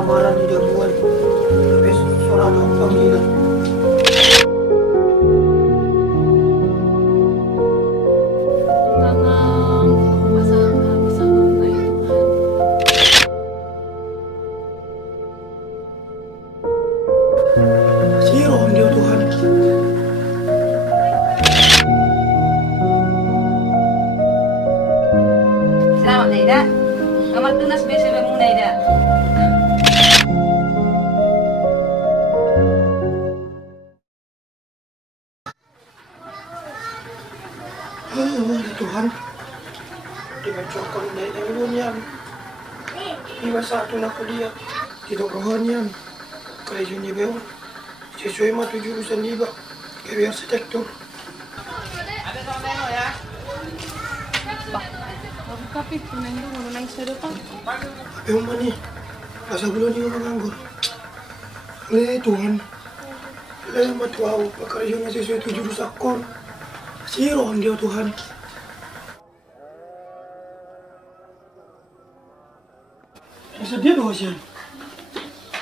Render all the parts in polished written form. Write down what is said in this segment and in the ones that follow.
lamaran di jamuan. Besok suara dong panggilan. Siron dia Tuhan. Selamat Naida. Amat tunas besok kamu Naida. Tuhan, dengan cokol naik yang lunyam. Iba satu nak kuliah, tidak rohanian. Kerajaan beo, sesuai matu jurusan iba, kayak arsitektur. Ada sama Neno ya. Bah, aku kapi Neno mau nangis sa depan. Apa yang mana? Masa bulan ini menganggur. Tuhan, matu aku, kerajaan sesuai tu jurusan kon. Siron dia Tuhan. Sedih doh sian.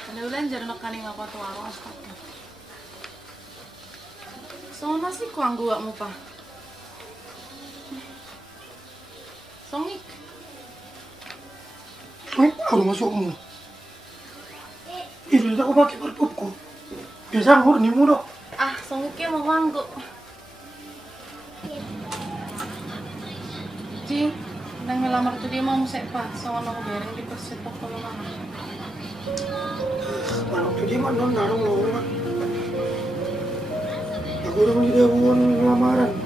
Ano ulan jarang kaning ako to araw asta. So nasi ko ang guwa mo pa. Songik. Ako masuk mo. Itu aku pakai perpup ko. Biasa aku ni mo do. Ah, songik mo wanggo. Ji, nang melamar tu dia mau sepa, so ano ko bereng di persepak ko lang. Manok tu dia mana narong lorong. Aku orang dia bukan lamaran.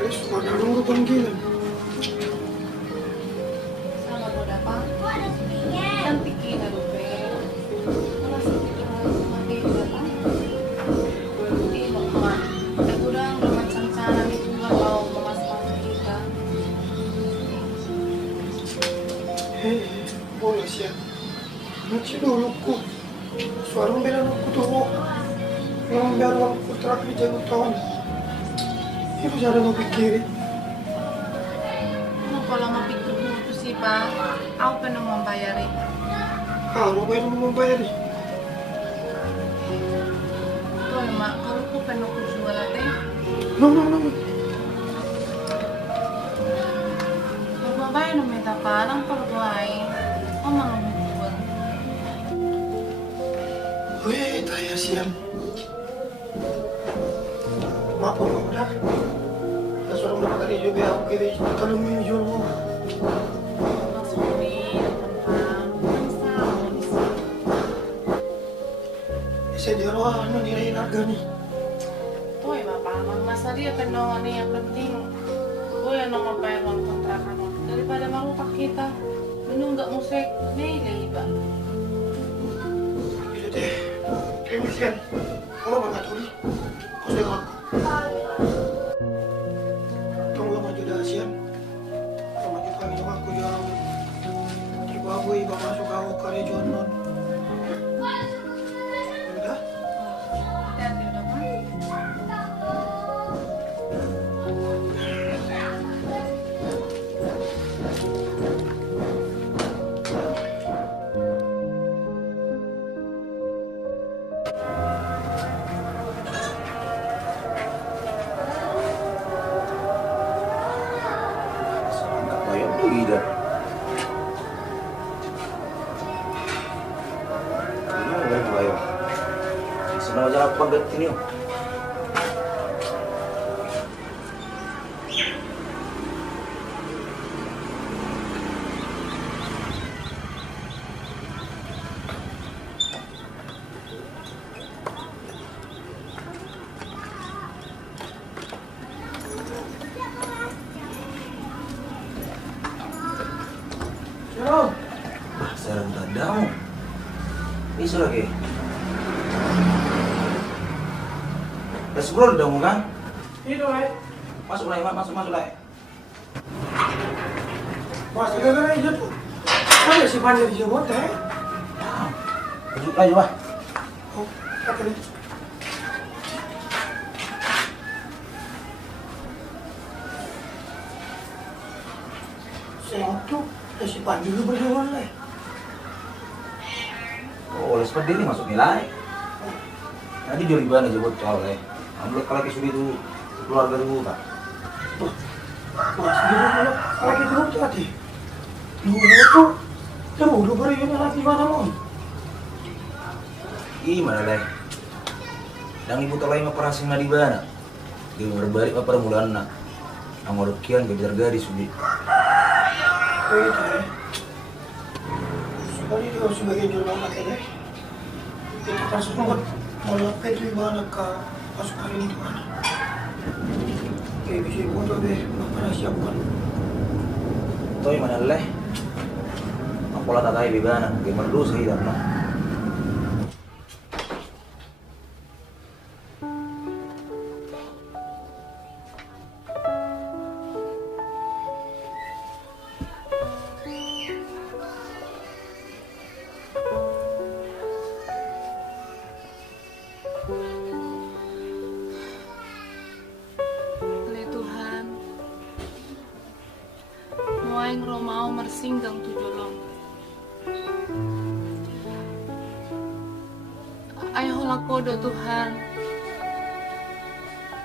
Ada suka narong ko panggilan. Sama mo dapat. Cantik na rupe. Wala sa mati dapat. Di mo pa. Nagurang macam-macam itu kalau memasang kita. Boleh siya. Nanti dulu ko. Suarang bilang aku tuh. Ngomong biar aku terak di jalan tahun. Ibu jangan mau pikirin. Ano kalau mapikir mo ito si pa, ako pa nang mambayari. Ano ba yung membayar? Ito ma, kalau ko pa nang kusuwa natin. No. Magbabayar ng meta parang pagbuhay o mga buwan. Weh, taya siang. Maaf mo dah. Seorang dapat kali juga aku kiri kalau minjul mo. Masuwi, ang sa Isa dia roh ano nilai harga ni. Ito ma, parang masari at ano yang penting. Gue yang magbayar ng kontrakan mo. Daripada marupak kita, menunggak musik, may ba? Itu deh. Terima kasih. Kamu bangat tuli. Kau dengar. Tunggu maju dah siang. Maju kami aku yang ibu ibu masuk aku kali jonon. Udah? Hati-hati udah pa. Tidak. Ini lagi bayo. Senang aja aku pangkat ini. Siapa? Sarang tadang. Bisa lagi. Sebelum dong kan? Itu Masuk lah, masuk lah. Mas, gara-gara itu tuh. Ada si Panji di Jawa teh. Masuk lah juga. Oh, apa nih? Saya tuh si Panji dulu berjalan lah. seperti ini masuk nilai. Nanti jual gimana jemput cowok leh. Ambil kalau sudah itu keluarga dulu tak. Wah, segitu kalau kita tuh hati. Lu tuh baru ini lagi mana mau? Gimana leh? Dan ibu terlalu memperasing di mana? Di berbalik apa permulaan nak? Angor kian gadis sudah. Itu ya. Sekali dia sebagai jualan lagi. Kita kan semua melapet di mana ke pasukan ini di mana? Kayak bisa foto deh, mana siapkan? Toy mana leh? Aku lah tatai di mana? Gimana dulu sih dah mah? Aing romau mersinggang tu jolong. Ay hola kodo Tuhan.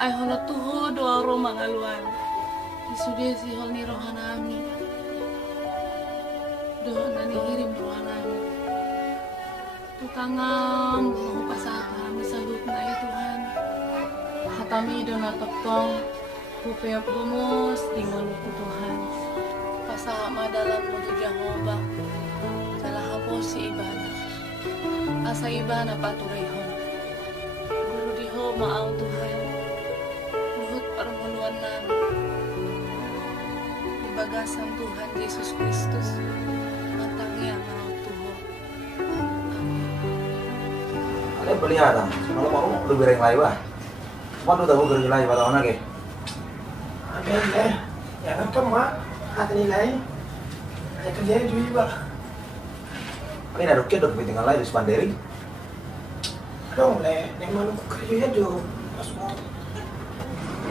Ay hola tuho doa roma ngaluan. Isude si hol ni rohanami. Doa nani hirim rohanami. Tutangam mau pasata misalut na ya Tuhan. Hatami do natoptong. Kupeok gumos tingon ku Tuhan. Pasama dalam mutu Jehovah telah hapus si ibana asa ibana paturihon guru diho maau Tuhan luhut permuluan nami di bagasan Tuhan Yesus Kristus matangnya mau Tuhan. Ada pelihara, kalau mau lu bereng lagi bah. Mau tuh tahu kerja lagi pada mana ke? Ada ya, ya kan mak. Hati nilai, ada kerjanya juga. Ini ada rukyat dok tinggal lagi di Spanderi. Dong le, yang malu kerjanya jo, masuk.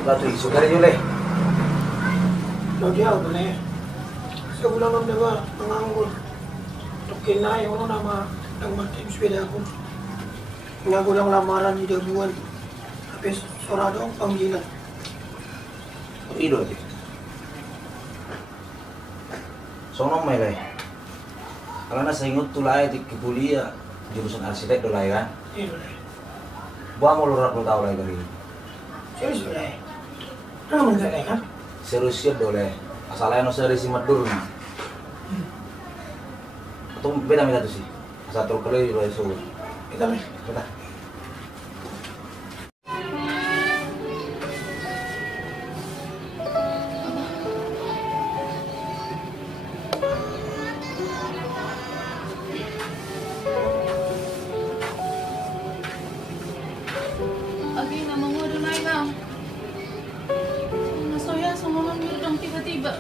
Lah tuh isu kerja le. Lo jauh le. Sebulan om dewa menganggur. Tokin naik ono nama yang mati sepeda aku. Nganggur yang lamaran di daguan. Habis suara dong panggilan. Ido sih. Sono mele. Karena saya ingat tuh lah di kuliah jurusan arsitek dulu kan. Iya le. Gua mau lurat lu tahu lagi dari. Serius le. Kamu enggak le kan? Seriusnya dole. Asalnya no seri si madur. Atau beda beda tuh sih. Satu kali lo itu. Kita le. Kita. Agi nama mo doon ay nga. Nasoya sumunod mo dong tiba-tiba.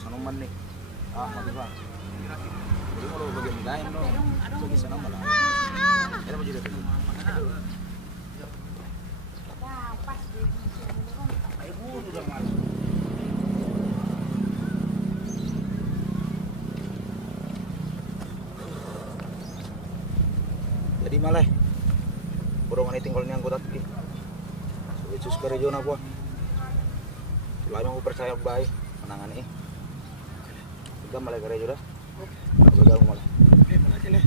Sanuman nih, mati bang. Jadi kalau bagian lain dong, bagi sana malah. Ada mau juga tuh. Ayo bu, udah malam. Jadi malah, borongan ini tinggal nih anggota tuh. Sulit sus kerja na gua. Lain aku percaya baik menangan ini. Kita malah kerja juga. Bergabung malah. Oke, mana le?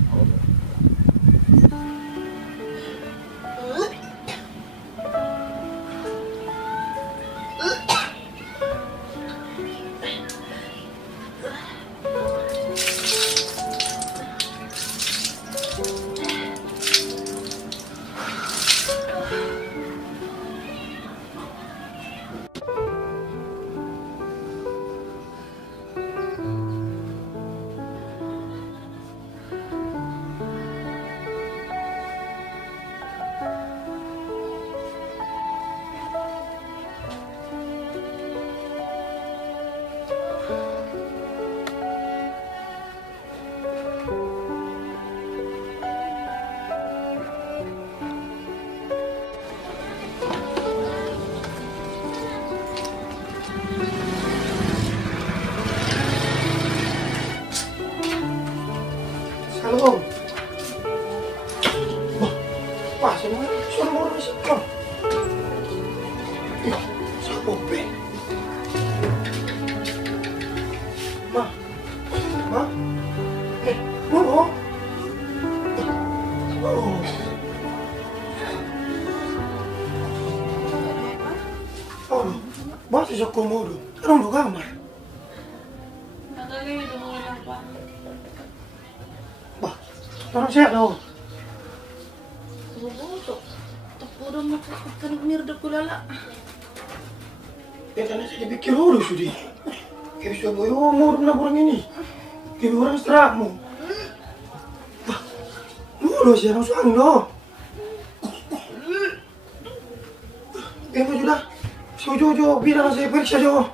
orang do kamar. Nagali do mo lang pa. Bah, orang sehat tau. Bubusok. Tapuro mo kan mirda kulala. Beta nasi dipikir urus sudi. Kayak bisa boy umur na orang ini. Kayak orang istirahat mo. Bah, mulu sih orang suang do. Kayak mo sudah. Jojo, bilang saya periksa Jo.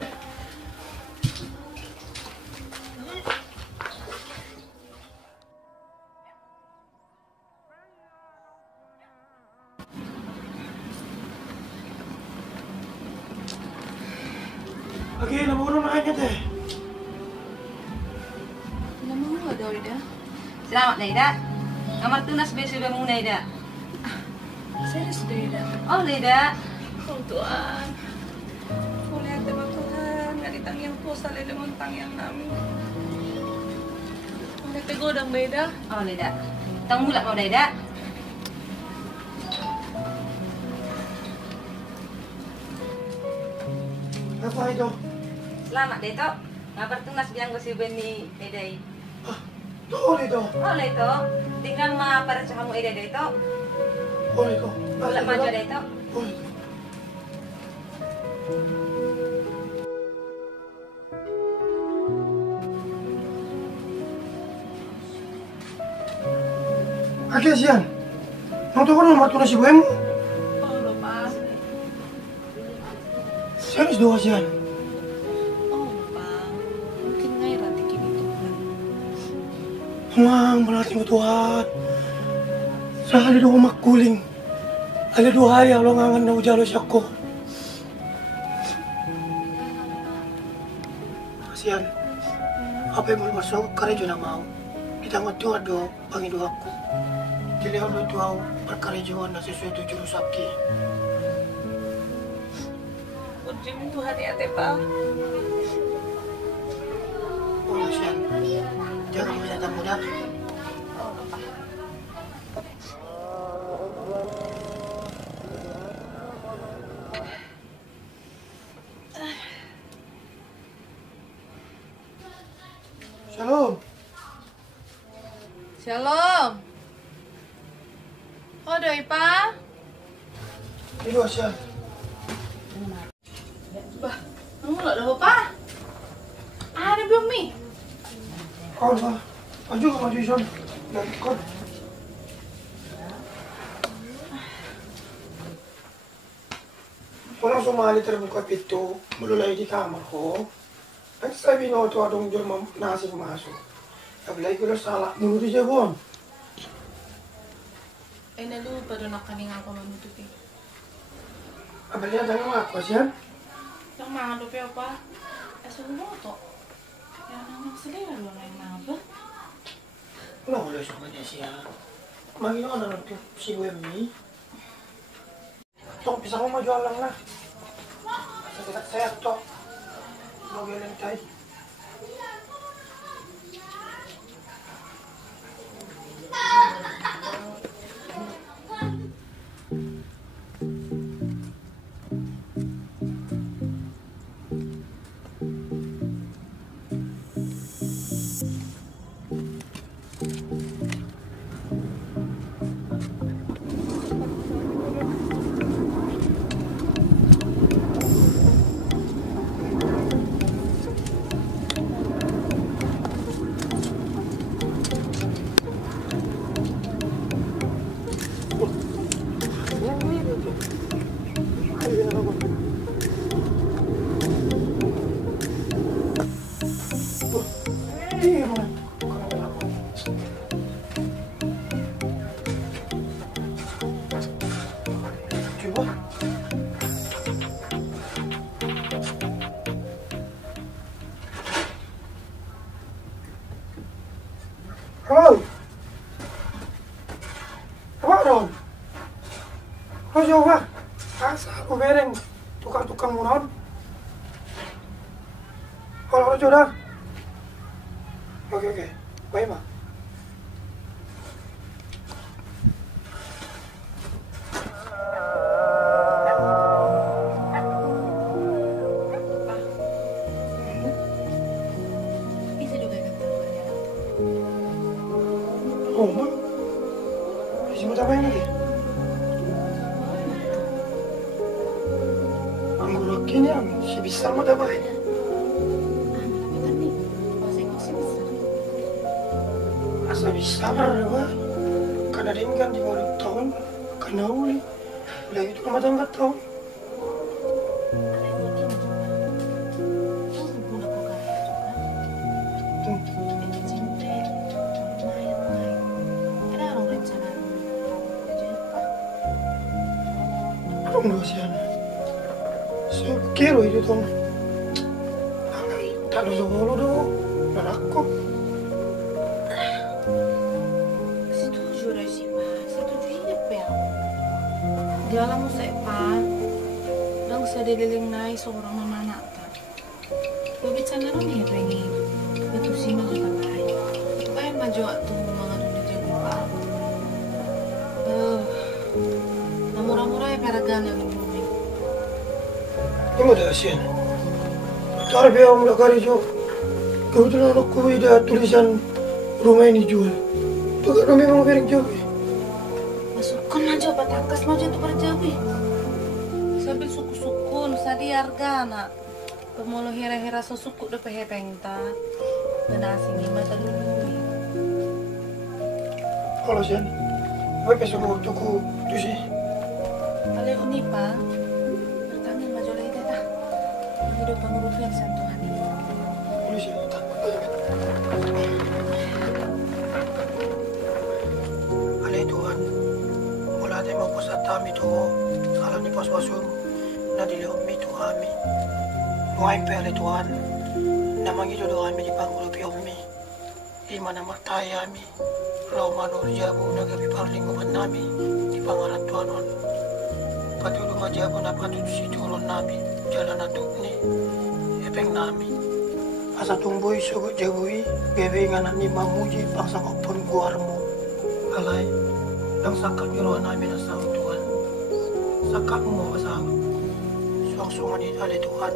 Oke, nama orang nanya teh. Nama mo nga daw ida. Selamat Leda. Kamar tunas besok muna Leda. Serius daw ida. Oh Leda. Oh Tuhan. Ulihat ba Tuhan? Ganitang yang po sa lilimang tangyang namin. Ulihat godang ba ida? Oh Leda. Tang mula mau Leda. Apa itu? Selamat Deto. Kabar tunas biang gosip ni Leda. Ah, tuh itu. Oh Leto. Tinggal ma para sa kamu Leda Deto. Oh itu. Wala maju Deto. Oh itu. Oke, Sian. Nonton ko naman ito na si Buem. Oh, lupa. Serius doa, Sian. Oh, lupa. Mungkin ngay rati kinito kan. Humang, malating Tuhan. Sakali doon makuling. Ala doon hari, Allah ngangan na ujalo siya ko. Sian, apa yang mau masuk, karena juga mau. Kita ngetua do, pangidu aku. Jadi aku doa perkara jiwa na sesuai tu jurus sakti. Ujim Tuhan ya, Tepa. Oh, Sian. Jangan berkata mudah. Oh, lupa. Shalom. Shalom. Oh, doy pa? Itu Sian. Bah, kamu nggak ada apa? Ada belum nih? Kau lah. Maju ke maju Sian. Dan kau. Walang sumali terbuka pintu, mululay di kamar ko. Ang sabi no to adong jurma nasing masuk. Ablay ko lang salah mulu di jabon. Ay, nalupa doon ang kaninga ko manutupi. Ablay ada yang apa Sian? Yung mga lupi pa, asa mo to? Kaya nang magsalira doon na yung mga ba? Wala ko lang sa kanya siya. Magino na lang si Wemmy. Itong pisa ko majual lang na. Saya to. Magaling tayo. Halo. Apa dong? Kau coba. Asa aku bereng tukang-tukang muron. Kalau coba. Oke. Baik, Mak. Rumah? Isi mau tapain lagi? Anggul kini si besar mau tapain? Asa besar apa? Karena dia kan di bawah tahun, karena uli. Udah itu kan matang tahun. Ano siya na? So, kero itu tong. Talo sa ulo do. Nanak ko. Setuju dah sih pak, setuju iya pak. Dia lah mau saya pak, dong saya dililing naik seorang mama anak kan. Berbicara nih pengen, betul sih maju tangan. Kayak maju waktu mga dulu jadi pak. Murah-murah ya peragana ng bumi. Ini mo dah siya na. Tarbi ako mula kari jo. Kebetulan aku ada tulisan rumah ini jual. Tuh kan memang piring jauh. Masukkan maju patakas maju itu berjabi. Sambil suku-sukun sadi harga anak. Pemolo hera-hera sesuku de pehepengta. Dan asing mata dulu. Kalau siya na. May pesok ko tuku tu sih. Kalau ini pak, bertanya maju lagi kita. Hidup pengurusan sentuhan ini. Boleh siya na. Alay Tuhan, mula tayo magpasat kami to. Alam ni Paswasum na dilihog mi to kami. Ngayon pa alay Tuhan, na mangidolo kami di pangulupi mi. Ima na matay kami. Law manor jabo na gabi parlinguman namin di pangalan Tuhanon. Patuloy majabo na patuloy si Turon namin. Jalan na tukni. Epeng namin. Asa tumboy sugot jaboy. Bebe nga na ni mamuji pangsangopon guarmo. Alay. Nang sakat niruan namin ang sahod Tuhan. Sakat mo kasama. Suang-suangan ni alay Tuhan.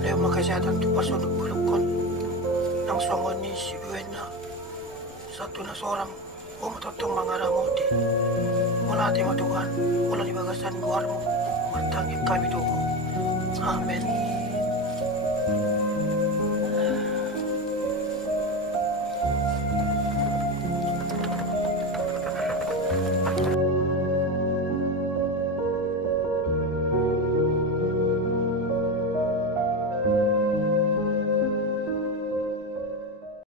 Layo makasyadan to pasunod bulukon. Nang suangan ni si Buena. Satu na seorang matotong mga ramoti. Wala tayo matuhan, wala di bagasan guar mo. Matangin kami doon. Amen.